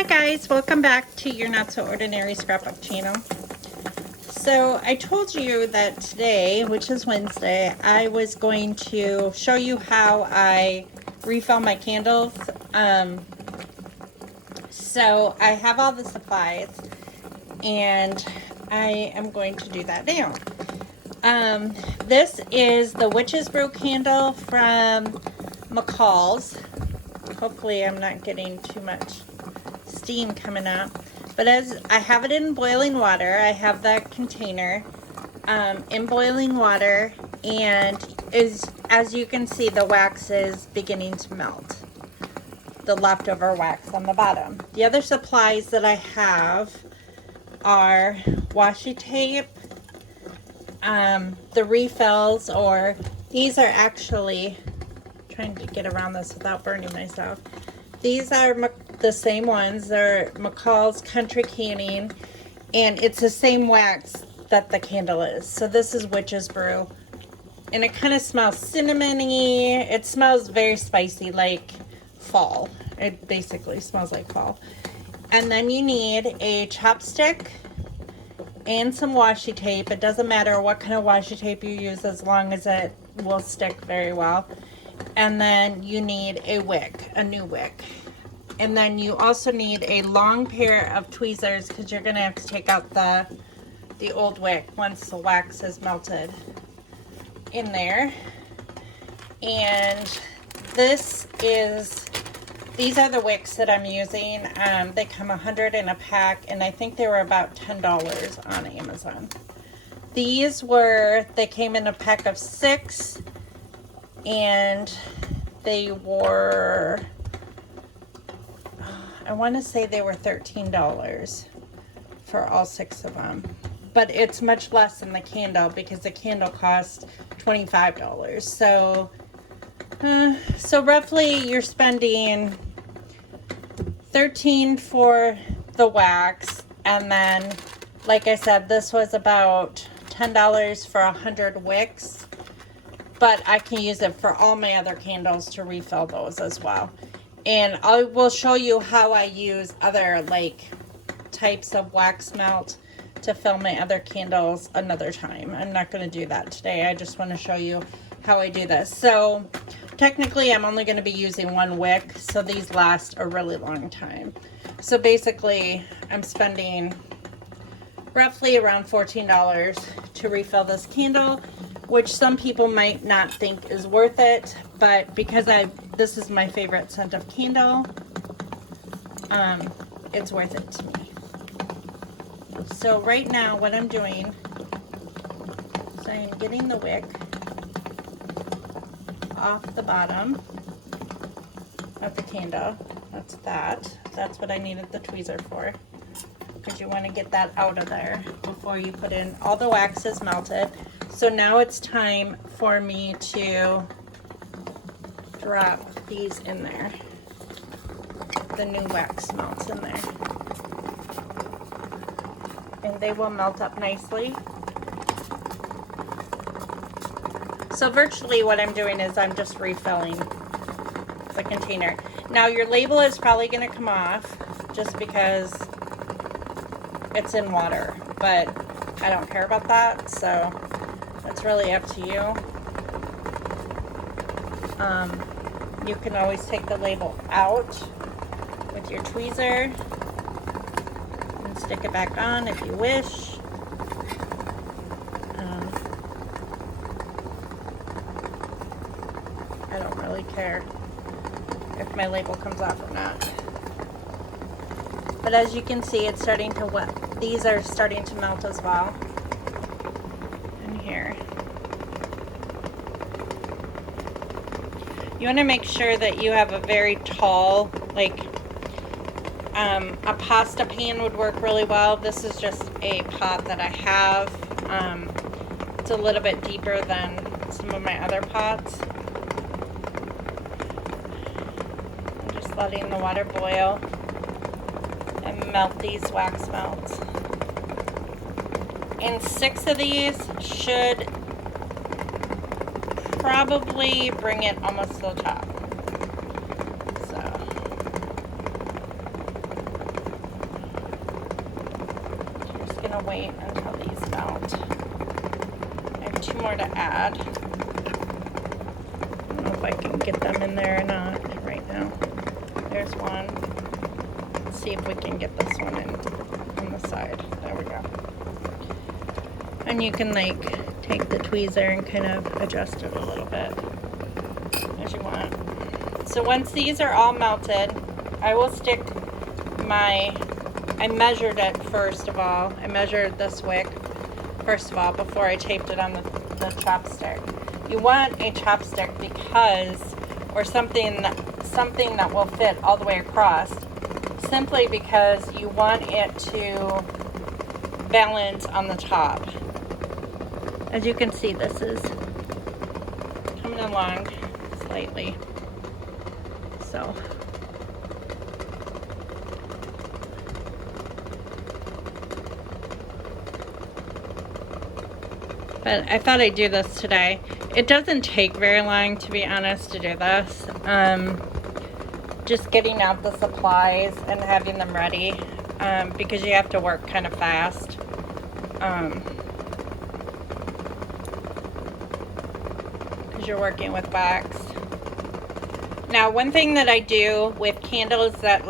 Hi guys, welcome back to your Not So Ordinary Scrapbook channel. So I told you that today, which is Wednesday, I was going to show you how I refill my candles. So I have all the supplies and I am going to do that now. This is the Witch's Brew candle from McCall's. Hopefully I'm not getting too much steam coming up, but as I have it in boiling water, I have that container in boiling water, and as you can see, the wax is beginning to melt, the leftover wax on the bottom. The other supplies that I have are washi tape, the refills, or these are actually, trying to get around this without burning myself. These are the same ones. They're McCall's Country Canning, and it's the same wax that the candle is. So this is Witch's Brew, and it kind of smells cinnamony. It smells very spicy, like fall. It basically smells like fall. And then you need a chopstick and some washi tape. It doesn't matter what kind of washi tape you use as long as it will stick very well. And then you need a wick, a new wick. And then you also need a long pair of tweezers because you're going to have to take out the old wick once the wax is melted in there. And these are the wicks that I'm using. They come 100 in a pack, and I think they were about $10 on Amazon. They came in a pack of 6, and they were, I want to say they were $13 for all 6 of them. But it's much less than the candle because the candle cost $25. So roughly you're spending $13 for the wax, and then, like I said, this was about $10 for 100 wicks. But I can use it for all my other candles to refill those as well. And I will show you how I use other types of wax melt to fill my other candles another time. I'm not going to do that today. I just want to show you how I do this. So technically I'm only going to be using 1 wick, so these last a really long time. So basically I'm spending roughly around $14 to refill this candle, which some people might not think is worth it, but because this is my favorite scent of candle, it's worth it to me. So right now what I'm doing is I'm getting the wick off the bottom of the candle. That's what I needed the tweezer for, because you want to get that out of there before you put in. All the wax is melted. So now it's time for me to drop these in there. The new wax melts in there. And they will melt up nicely. So virtually what I'm doing is I'm just refilling the container. Now your label is probably going to come off just because it's in water, but I don't care about that, so that's really up to you. You can always take the label out with your tweezer and stick it back on if you wish. I don't really care if my label comes off or not. But as you can see, it's starting to wet. These are starting to melt as well. In here. You want to make sure that you have a very tall, a pasta pan would work really well. This is just a pot that I have. It's a little bit deeper than some of my other pots. I'm just letting the water boil and melt these wax melts. And 6 of these should probably bring it almost to the top. So gonna wait until these melt. I have 2 more to add. I don't know if I can get them in there or not right now. There's one. Let's see if we can get this one in on the side. There we go. And you can like take the tweezer and kind of adjust it a little bit as you want. So once these are all melted, I will stick I measured it first of all. I measured this wick first of all before I taped it on the chopstick. You want a chopstick because, or something that will fit all the way across, simply because you want it to balance on the top. As you can see, this is coming along slightly. So but I thought I'd do this today. It doesn't take very long, to be honest, to do this. Just getting out the supplies and having them ready, because you have to work kind of fast. Because you're working with wax. Now, one thing that I do with candles that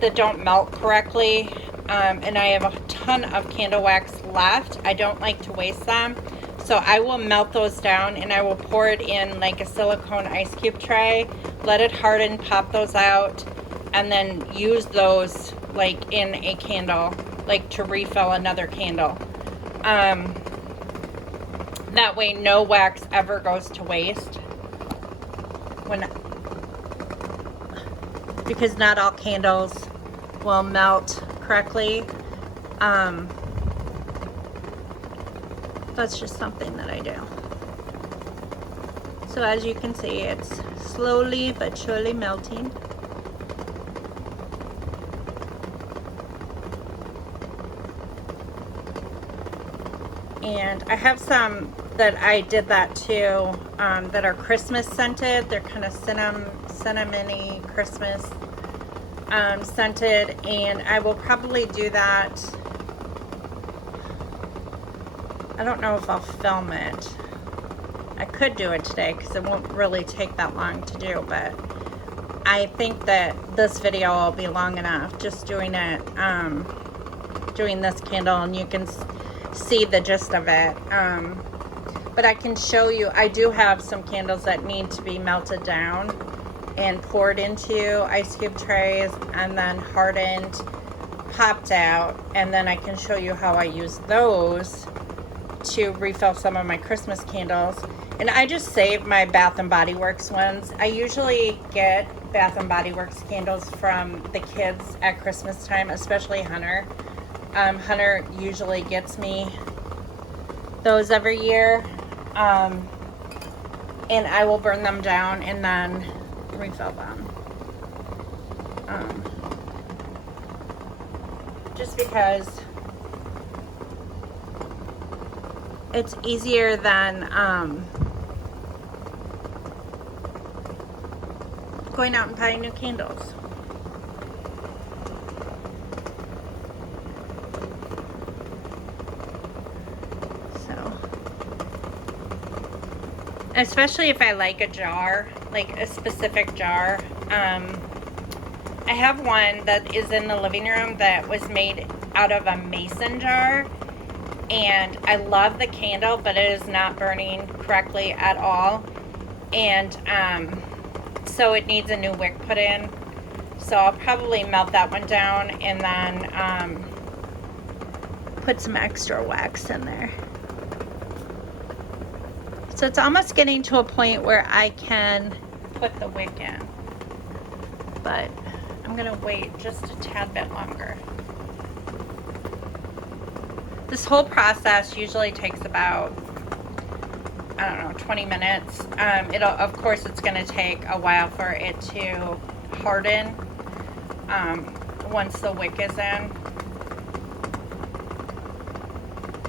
that don't melt correctly, and I have a ton of candle wax left, I don't like to waste them, so I will melt those down and I will pour it in like a silicone ice cube tray, let it harden, pop those out, and then use those like in a candle, like to refill another candle. That way no wax ever goes to waste, because not all candles will melt correctly. That's just something that I do. So as you can see, it's slowly but surely melting. And I have some that I did that too, that are Christmas scented. They're kind of cinnamony Christmas scented, and I will probably do that. I don't know if I'll film it. I could do it today because it won't really take that long to do, but I think that this video will be long enough just doing it, doing this candle, and you can see the gist of it. But I can show you, I do have some candles that need to be melted down and poured into ice cube trays and then hardened, popped out, and then I can show you how I use those to refill some of my Christmas candles. And I just save my Bath and Body Works ones. I usually get Bath and Body Works candles from the kids at Christmas time, especially Hunter. Hunter usually gets me those every year, and I will burn them down and then refill them. Just because it's easier than going out and buying new candles. So, especially if I like a jar, like a specific jar. I have one that is in the living room that was made out of a mason jar, and I love the candle, but it is not burning correctly at all, and so it needs a new wick put in. So I'll probably melt that one down and then put some extra wax in there. So it's almost getting to a point where I can put the wick in, but I'm gonna wait just a tad bit longer. This whole process usually takes about, I don't know, 20 minutes. Of course, it's going to take a while for it to harden once the wick is in.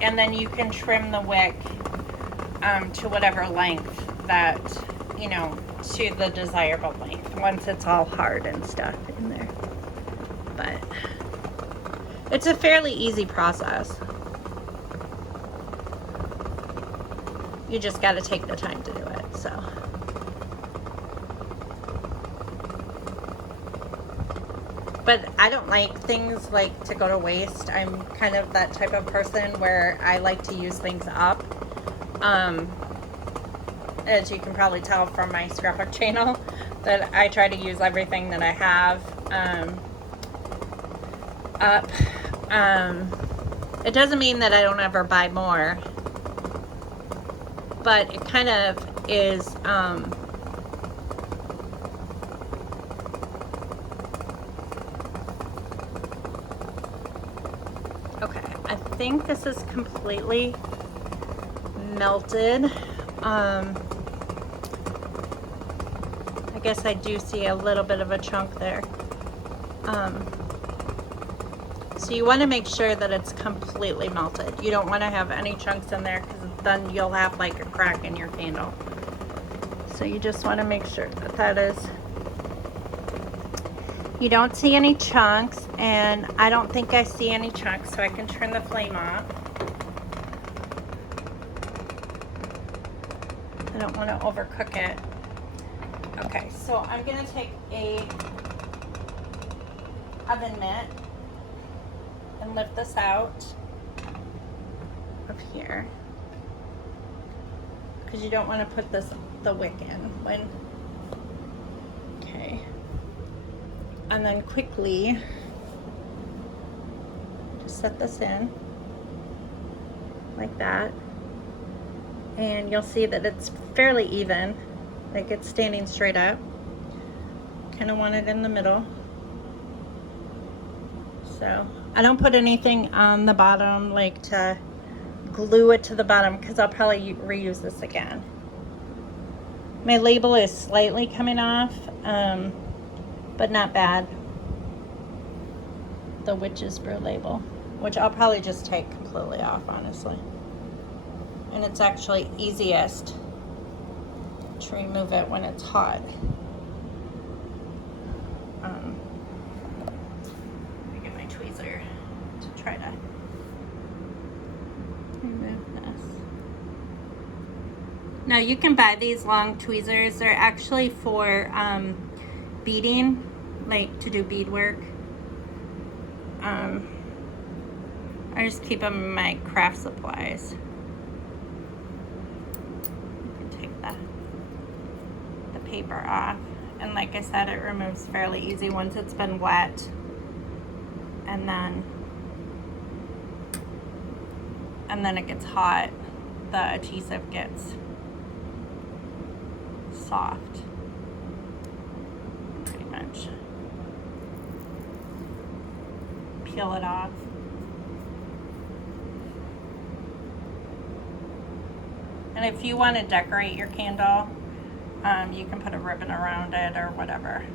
And then you can trim the wick to whatever length that, you know, to the desirable length once it's all hard and stuff in there. But It's a fairly easy process. You just got to take the time to do it, so. But I don't like things like to go to waste. I'm kind of that type of person where I like to use things up. As you can probably tell from my scrapbook channel, that I try to use everything that I have up. It doesn't mean that I don't ever buy more, but it kind of is okay, I think this is completely melted. I guess I do see a little bit of a chunk there. So you want to make sure that it's completely melted. You don't want to have any chunks in there, because then you'll have like a crack in your candle. So you just want to make sure that that is. You don't see any chunks, and I don't think I see any chunks, so I can turn the flame off. I don't want to overcook it. Okay, so I'm going to take a oven mitt and lift this out of here, because you don't want to put the wick in when. Okay, and then quickly just set this in like that, and you'll see that it's fairly even, like it's standing straight up. Kind of want it in the middle. So I don't put anything on the bottom like to glue it to the bottom, because I'll probably reuse this again. My label is slightly coming off, but not bad. The Witch's Brew label, which I'll probably just take completely off, honestly. And it's actually easiest to remove it when it's hot. Let me get my tweezer to try to remove this. Now you can buy these long tweezers. They're actually for beading, like to do beadwork. I just keep them in my craft supplies. You can take the paper off, and like I said, it removes fairly easy once it's been wet, and then it gets hot, the adhesive gets soft, pretty much. Peel it off. And if you want to decorate your candle, you can put a ribbon around it or whatever.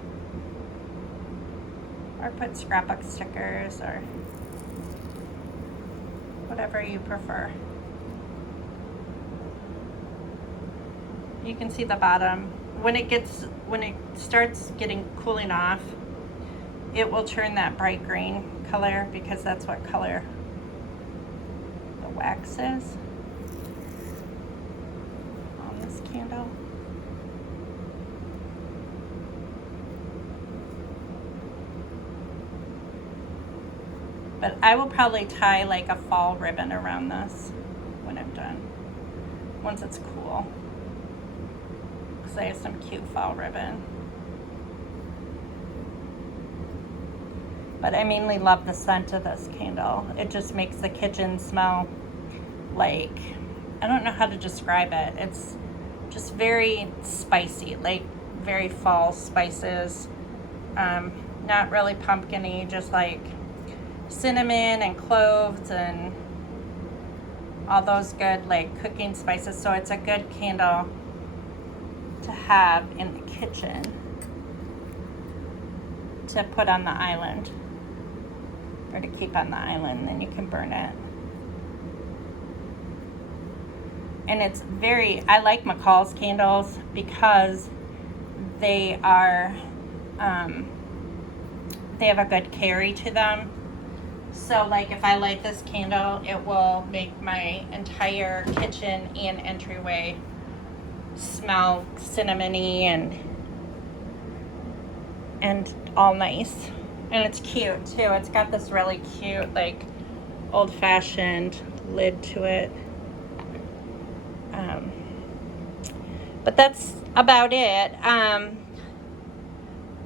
Or put scrapbook stickers or whatever you prefer. You can see the bottom. When it starts cooling off, it will turn that bright green color, because that's what color the wax is on this candle. But I will probably tie like a fall ribbon around this when I'm done, once it's cool, because I have some cute fall ribbon. But I mainly love the scent of this candle. It just makes the kitchen smell like, I don't know how to describe it. It's just very spicy, like very fall spices. Not really pumpkin-y, just like cinnamon and cloves and all those good like cooking spices. So it's a good candle to have in the kitchen to put on the island, or to keep on the island, then you can burn it. And it's very, I like McCall's candles because they are, they have a good carry to them. So like if I light this candle, it will make my entire kitchen and entryway smell cinnamony and all nice. And it's cute too. It's got this really cute like old-fashioned lid to it. But that's about it.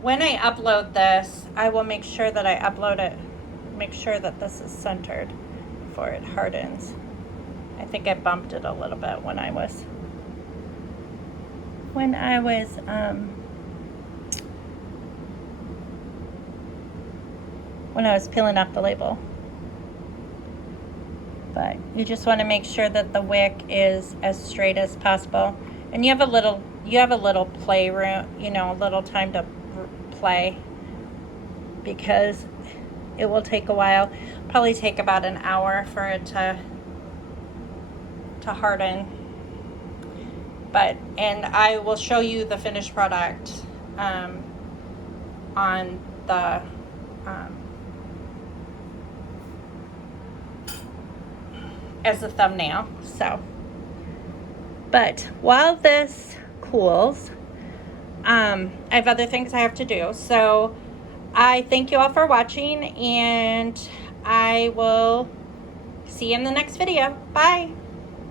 When I upload this, I will make sure that I upload it, make sure that this is centered before it hardens. I think I bumped it a little bit when I was peeling off the label. But you just want to make sure that the wick is as straight as possible, and you have a little playroom, you know, a little time to play, because it will take a while. Probably take about an hour for it to harden. And I will show you the finished product on the as a thumbnail. So, but while this cools, I have other things I have to do. So I thank you all for watching, and I will see you in the next video. Bye.